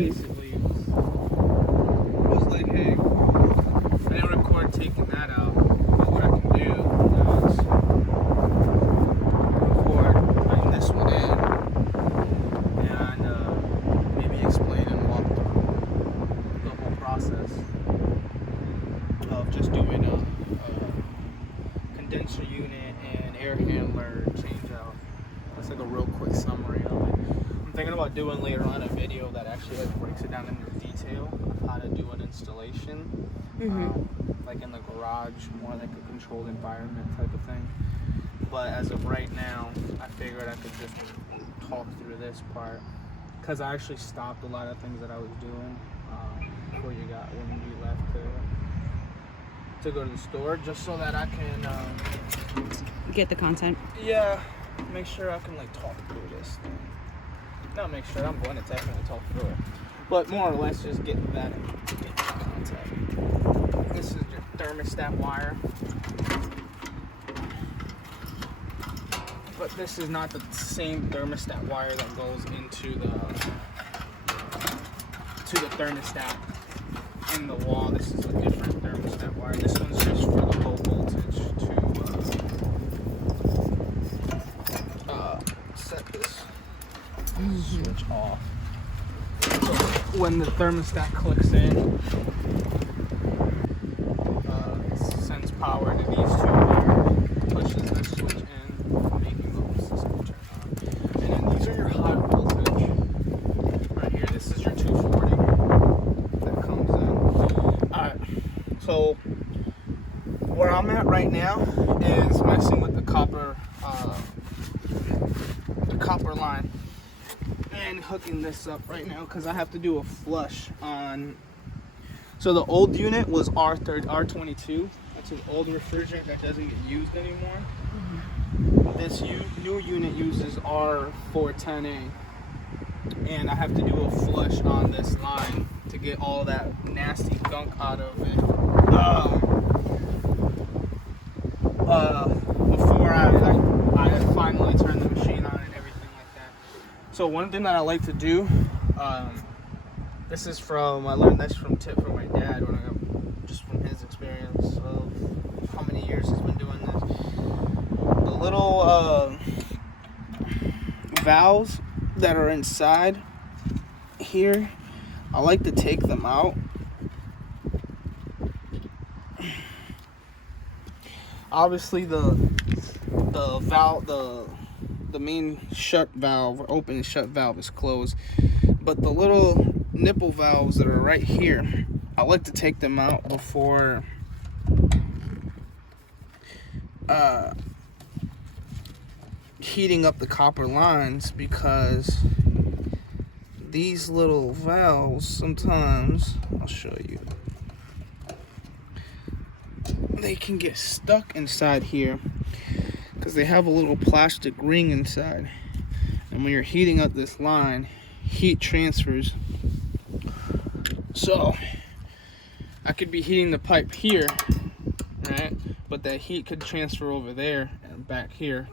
basically was like, hey, I didn't record taking that out, but what I can do is record putting this one in and maybe explain and walk through the whole process of just doing a condenser unit and air handler change out. That's like a real quick summary of it. I'm thinking about doing later on a video that actually like breaks it down into detail of how to do an installation, like in the garage, more like a controlled environment type of thing. But as of right now, I figured I could just talk through this part because I actually stopped a lot of things that I was doing before you got when we left to go to the store, just so that I can get the content. Yeah, make sure I can like talk through this thing. Not make sure, I'm going to definitely talk through it, but more or less just get that content. This is your thermostat wire, but this is not the same thermostat wire that goes into the thermostat in the wall. This is a different thermostat wire. This one's just for the low voltage to set this switch off. So when the thermostat clicks in, it sends power to these two here, pushes this switch in, making the whole system turn on. And then these are your high voltage. Right here, this is your 240 that comes in. Alright, so where I'm at right now is messing with the copper line and hooking this up right now because I have to do a flush on. So the old unit was R22. That's an old refrigerant that doesn't get used anymore. This new unit uses R410A, and I have to do a flush on this line to get all that nasty gunk out of it before I finally turn the machine on and everything like that. So one thing that I like to do, this is from, I learned this from tip from my dad, just from his experience of how many years he's been doing this. The little valves that are inside here, I like to take them out. Obviously the valve, the main shut valve, or open and shut valve, is closed, but the little nipple valves that are right here, I like to take them out before heating up the copper lines, because these little valves sometimes, I'll show you, they can get stuck inside here because they have a little plastic ring inside, and when you're heating up this line, heat transfers. So I could be heating the pipe here, right, but that heat could transfer over there and back here,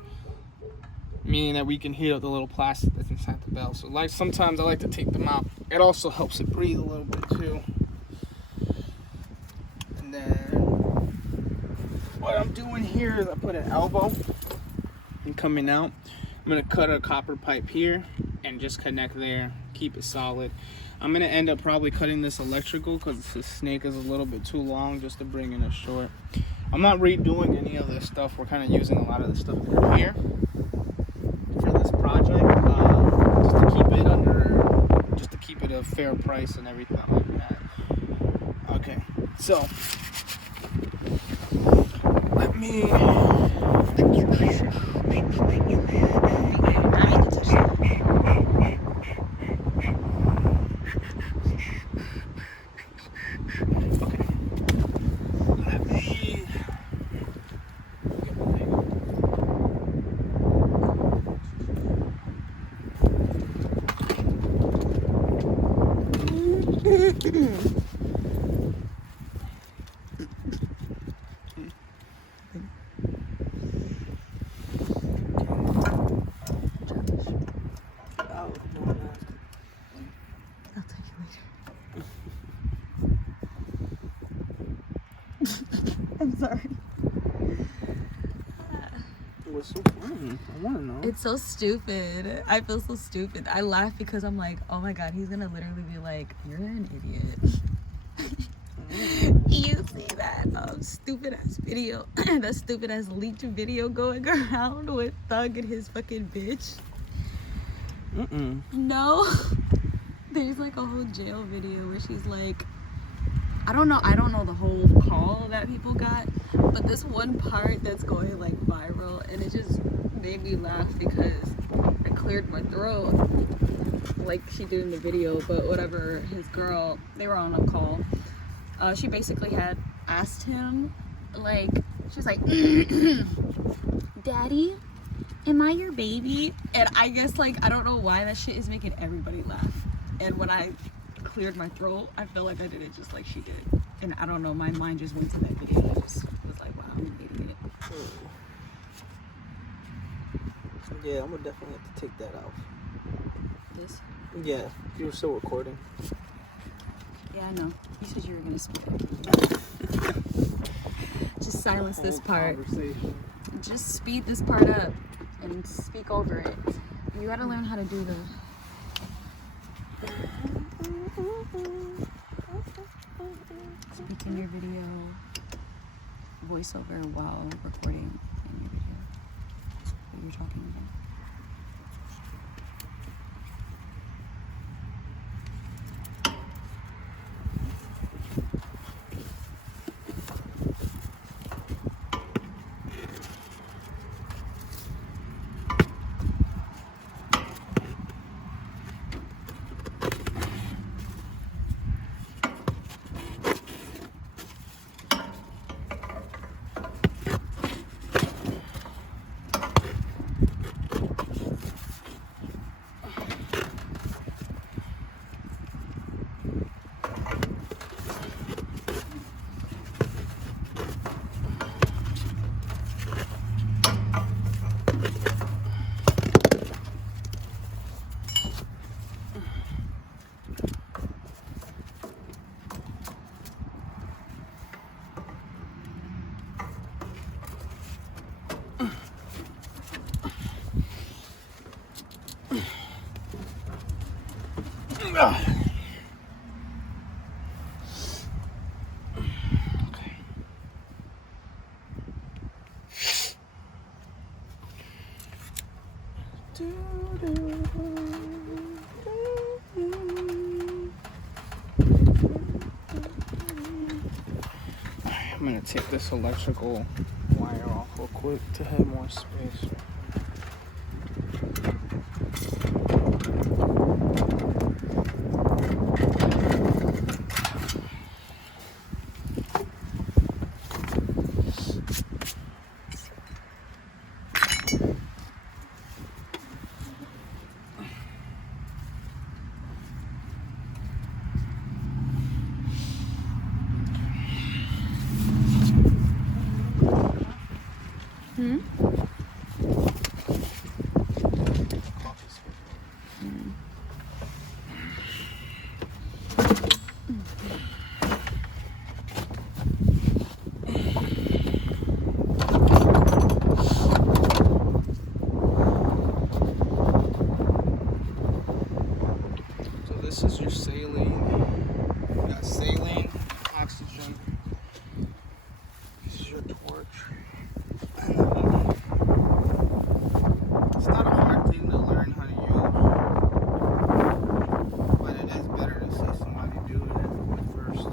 meaning that we can heat up the little plastic that's inside the valve. So like sometimes I like to take them out. It also helps it breathe a little bit too. And then what I'm doing here is I put an elbow and coming out. I'm gonna cut a copper pipe here and just connect there, keep it solid. I'm gonna end up probably cutting this electrical because the snake is a little bit too long just to bring in it short. I'm not redoing any of this stuff. We're kind of using a lot of the stuff in here for this project, just to keep it a fair price and everything like that. Okay, so let me. I want to know. It's so stupid. I feel so stupid. I laugh because I'm like, oh my god, he's gonna literally be like, you're an idiot. You see that stupid ass video, that stupid ass leaked video going around with Thug and his fucking bitch? No. There's like a whole jail video where she's like, I don't know the whole call that people got, but this one part that's going like viral, and it just made me laugh because I cleared my throat like she did in the video. But whatever, his girl, they were on a call. She basically had asked him, like, she was like, Daddy, am I your baby? And I guess, like, I don't know why that shit is making everybody laugh. And when I cleared my throat, I felt like I did it just like she did. And I don't know, my mind just went to that video. I just was like, wow, I'm an idiot. Yeah, I'm gonna definitely have to take that out. This? Yeah, you were still recording. Yeah, I know. You said you were gonna speak up. Just silence this part. Just speed this part up and speak over it. You gotta learn how to do the... Speak in your video, voiceover while recording in your video what you're talking about. I'm gonna take this electrical wire off real quick to have more space. This is your saline. You got saline, oxygen. This is your torch. It's not a hard thing to learn how to use, but it is better to see somebody doing it first.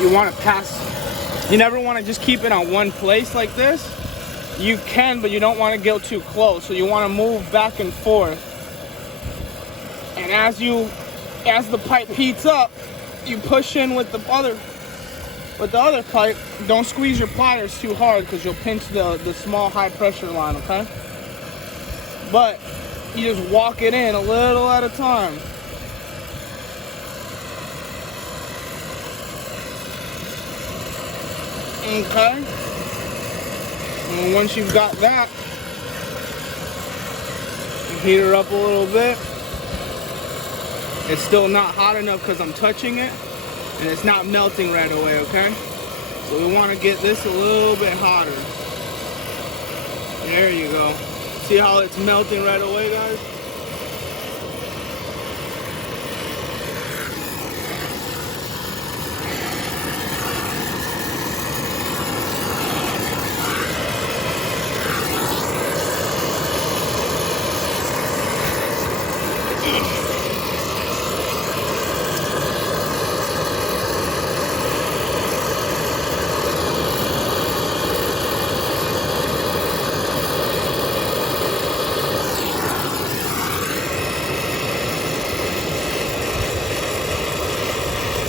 you want to pass, you never want to just keep it on one place like this. You can, but you don't want to go too close. So you want to move back and forth. And as the pipe heats up, you push in with the other pipe. Don't squeeze your pliers too hard because you'll pinch the small high pressure line, okay? But you just walk it in a little at a time. Okay? And once you've got that, you heat her up a little bit. It's still not hot enough because I'm touching it, and it's not melting right away, okay? So we want to get this a little bit hotter. There you go. See how it's melting right away, guys?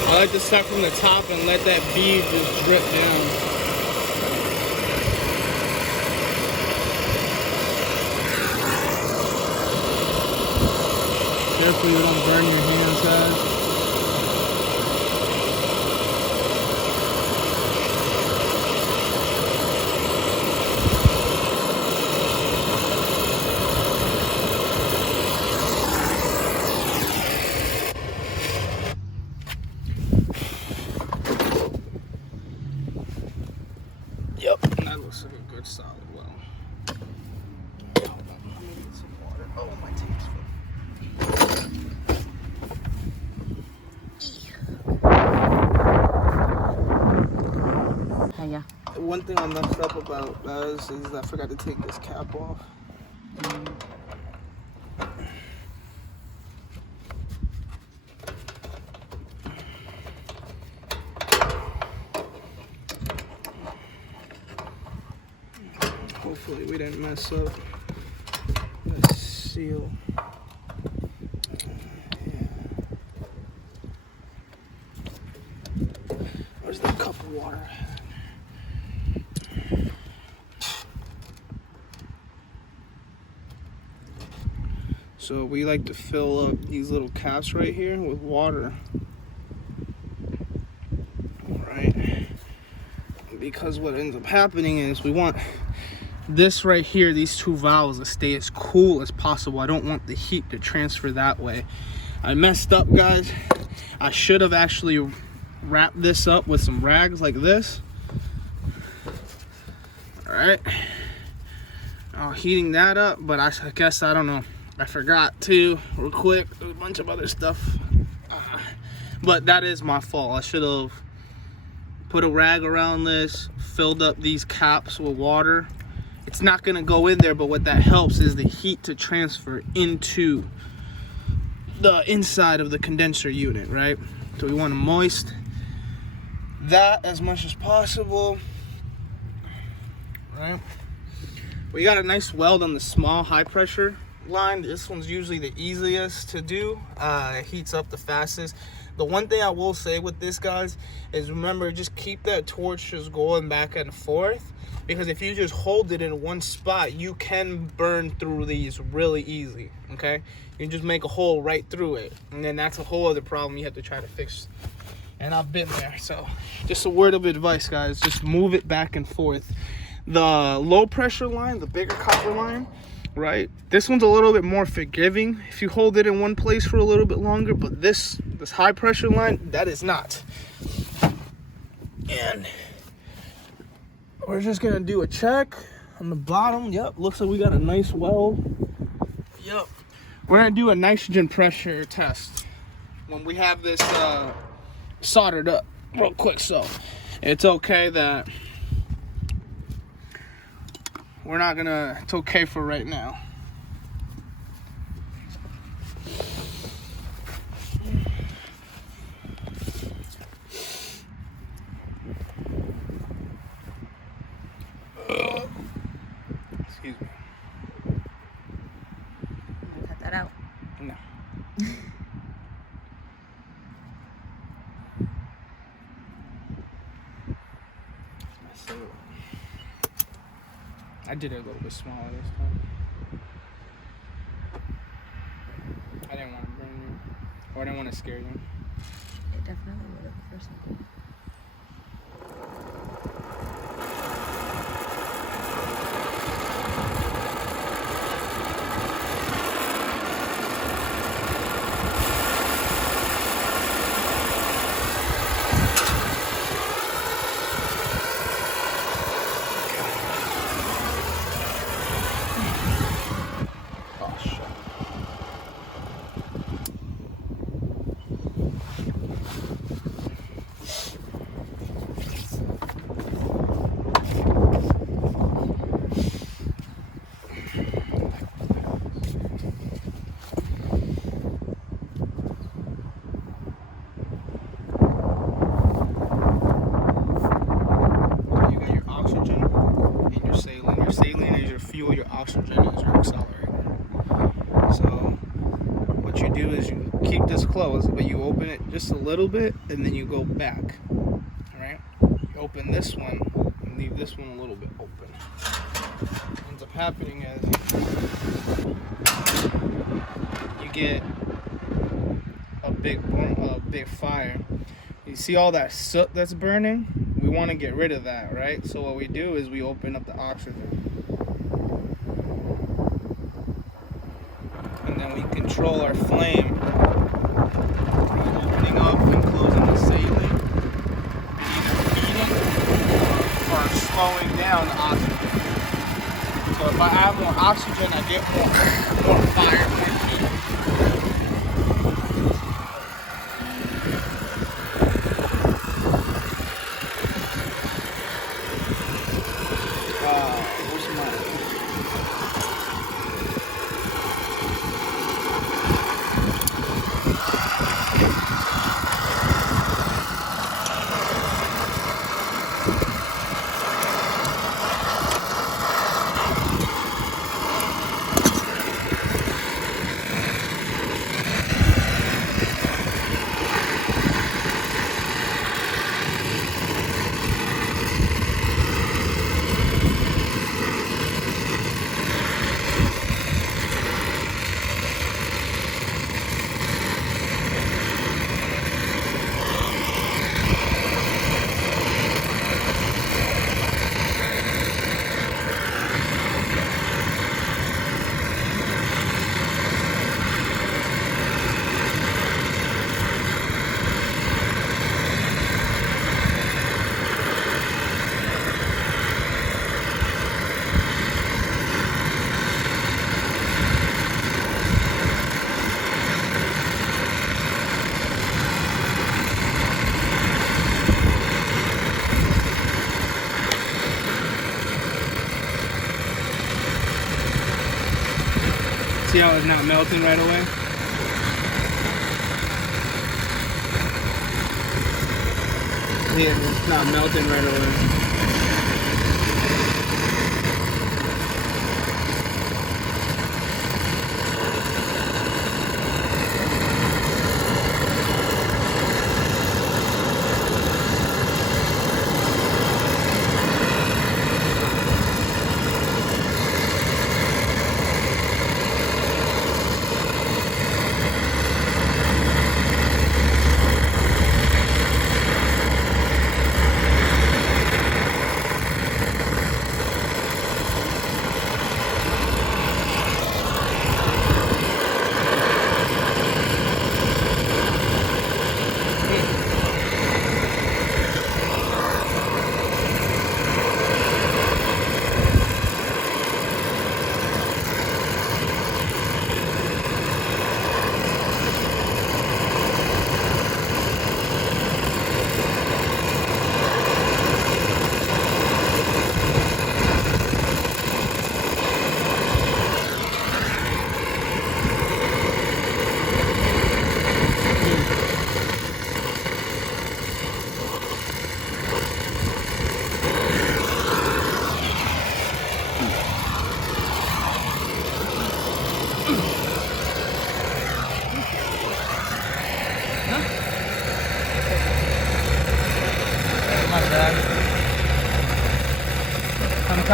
I like to start from the top and let that bead just drip down. Careful you don't burn your hands, guys. Yep, that looks like a good solid well. Hold on, let me get some water. Oh, my tape's full. Hiya. One thing I messed up about, guys, is I forgot to take this cap off. Hopefully we didn't mess up the seal. Where's the cup of water? So we like to fill up these little caps right here with water. Right? Because what ends up happening is we want this right here, these two valves, to stay as cool as possible. I don't want the heat to transfer that way. I messed up, guys. I should have actually wrapped this up with some rags like this. All right. Heating that up, but I guess, I don't know, I forgot to real quick. There's a bunch of other stuff, but that is my fault. I should have put a rag around this, filled up these caps with water. It's not gonna go in there, but what that helps is the heat to transfer into the inside of the condenser unit, right? So we want to moist that as much as possible, right? We got a nice weld on the small high pressure line. This one's usually the easiest to do. It heats up the fastest. The one thing I will say with this, guys, is remember, just keep that torch just going back and forth, because if you just hold it in one spot, you can burn through these really easy, okay? You just make a hole right through it, and then that's a whole other problem you have to try to fix. And I've been there. So just a word of advice, guys, just move it back and forth. The low pressure line, the bigger copper line, right, this one's a little bit more forgiving if you hold it in one place for a little bit longer, but this high pressure line, that is not. And we're just gonna do a check on the bottom. Yep, looks like we got a nice weld. Yep, we're gonna do a nitrogen pressure test when we have this soldered up real quick. So it's okay that we're not gonna, it's okay for right now. Excuse me. I'm gonna cut that out. No. So, I did it a little bit smaller this time. I didn't want to burn you. Or I didn't want to scare you. It definitely would have for something. Oh, shit. You got your oxygen and your saline. Your saline is your fuel, your oxygen is your accelerator. So what you do is you keep this closed, but you open it just a little bit and then you go back. Alright? You open this one and leave this one a little bit open. What ends up happening is you get a big fire. You see all that soot that's burning? We want to get rid of that, right? So what we do is we open up the oxygen. And then we control our flame by opening up and closing the saline, either feeding or slowing down the oxygen. So if I add more oxygen, I get more fire, more heat. What's mine? See how it's not melting right away? Yeah, it's not melting right away.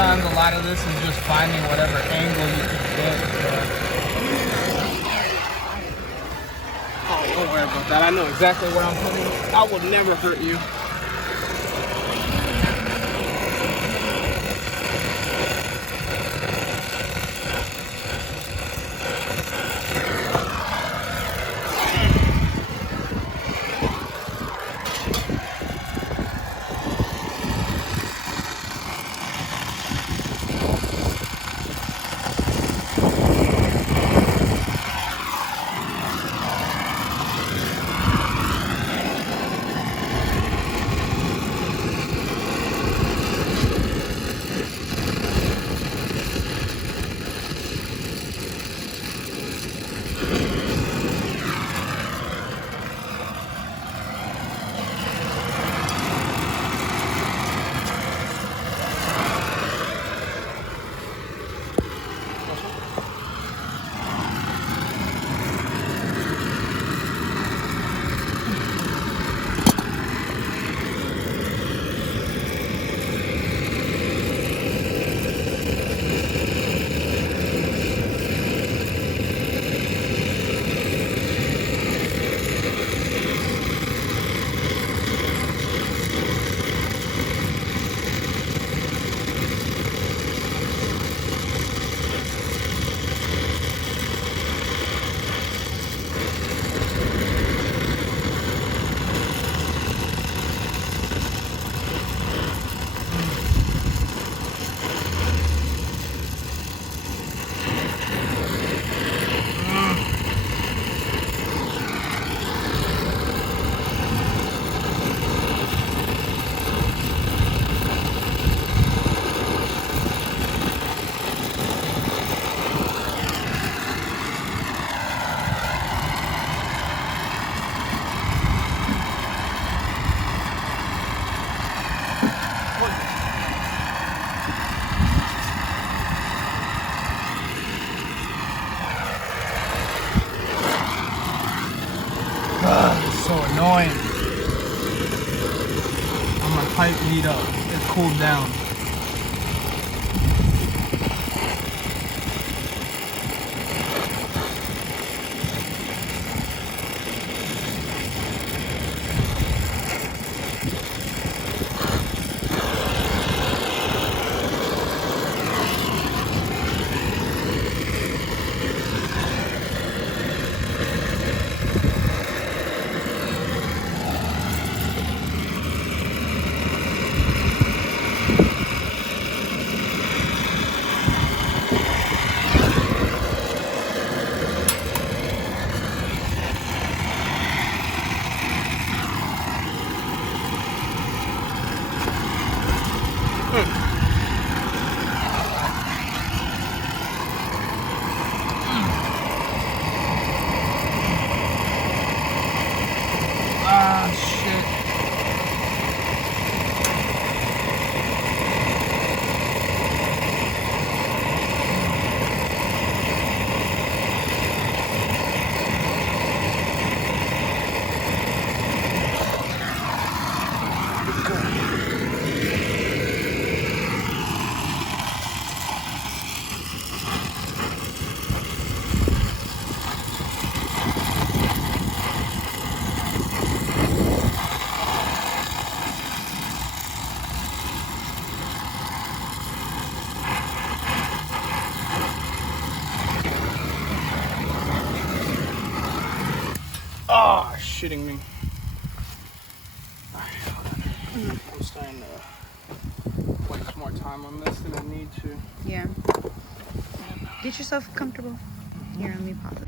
sometimes a lot of this is just finding whatever angle you can get. Oh, don't worry about that. I know exactly where I'm putting it. I will never hurt you. It's so annoying. When my pipe heat up, it cooled down. Ah, shit. Oh, shitting me. Alright, hold on. I'm starting to waste more time on this than I need to. Yeah. Get yourself comfortable. Here, let me pause it.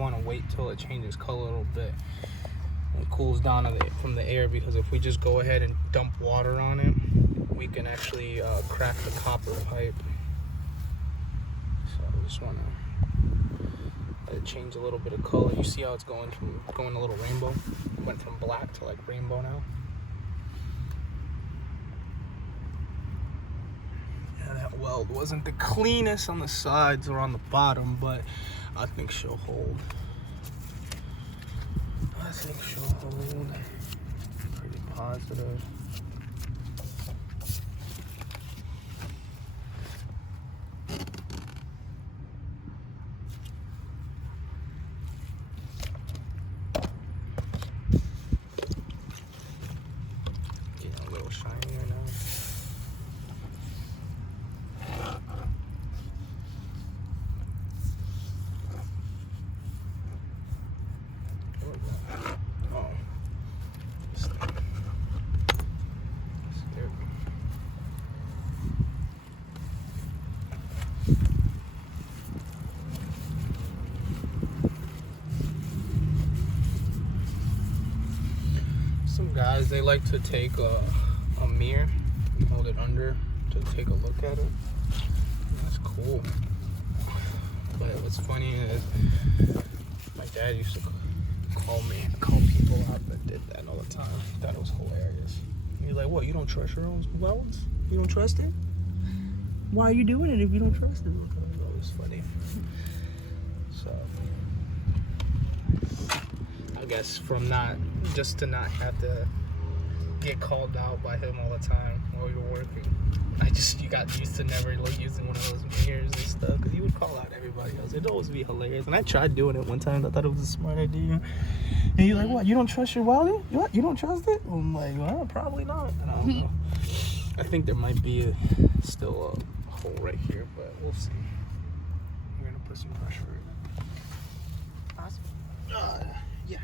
want to wait till it changes color a little bit. It cools down from the air, because if we just go ahead and dump water on it, we can actually crack the copper pipe. So I just want to let it change a little bit of color. You see how it's going a little rainbow? It went from black to like rainbow now. Yeah, that weld wasn't the cleanest on the sides or on the bottom, but I think she'll hold. I think she'll hold. Pretty positive. Getting a little shinier now. Some guys, they like to take a mirror and hold it under to take a look at it. That's cool. But what's funny is my dad used to call people out that did that all the time. He thought it was hilarious. He's like, "What? You don't trust your own welds? You don't trust it? Why are you doing it if you don't trust it?" It was funny. So I guess from not to not have to get called out by him all the time while we were working, you got used to never using one of those mirrors and stuff, because he would call out everybody else. It'd always be hilarious. And I tried doing it one time. I thought it was a smart idea. And he's like, "What? You don't trust your welding? What? You don't trust it?" I'm like, "Well, probably not." And I don't know. I think there might be still a hole right here, but we'll see. We're gonna put some pressure in it. Awesome. Yeah.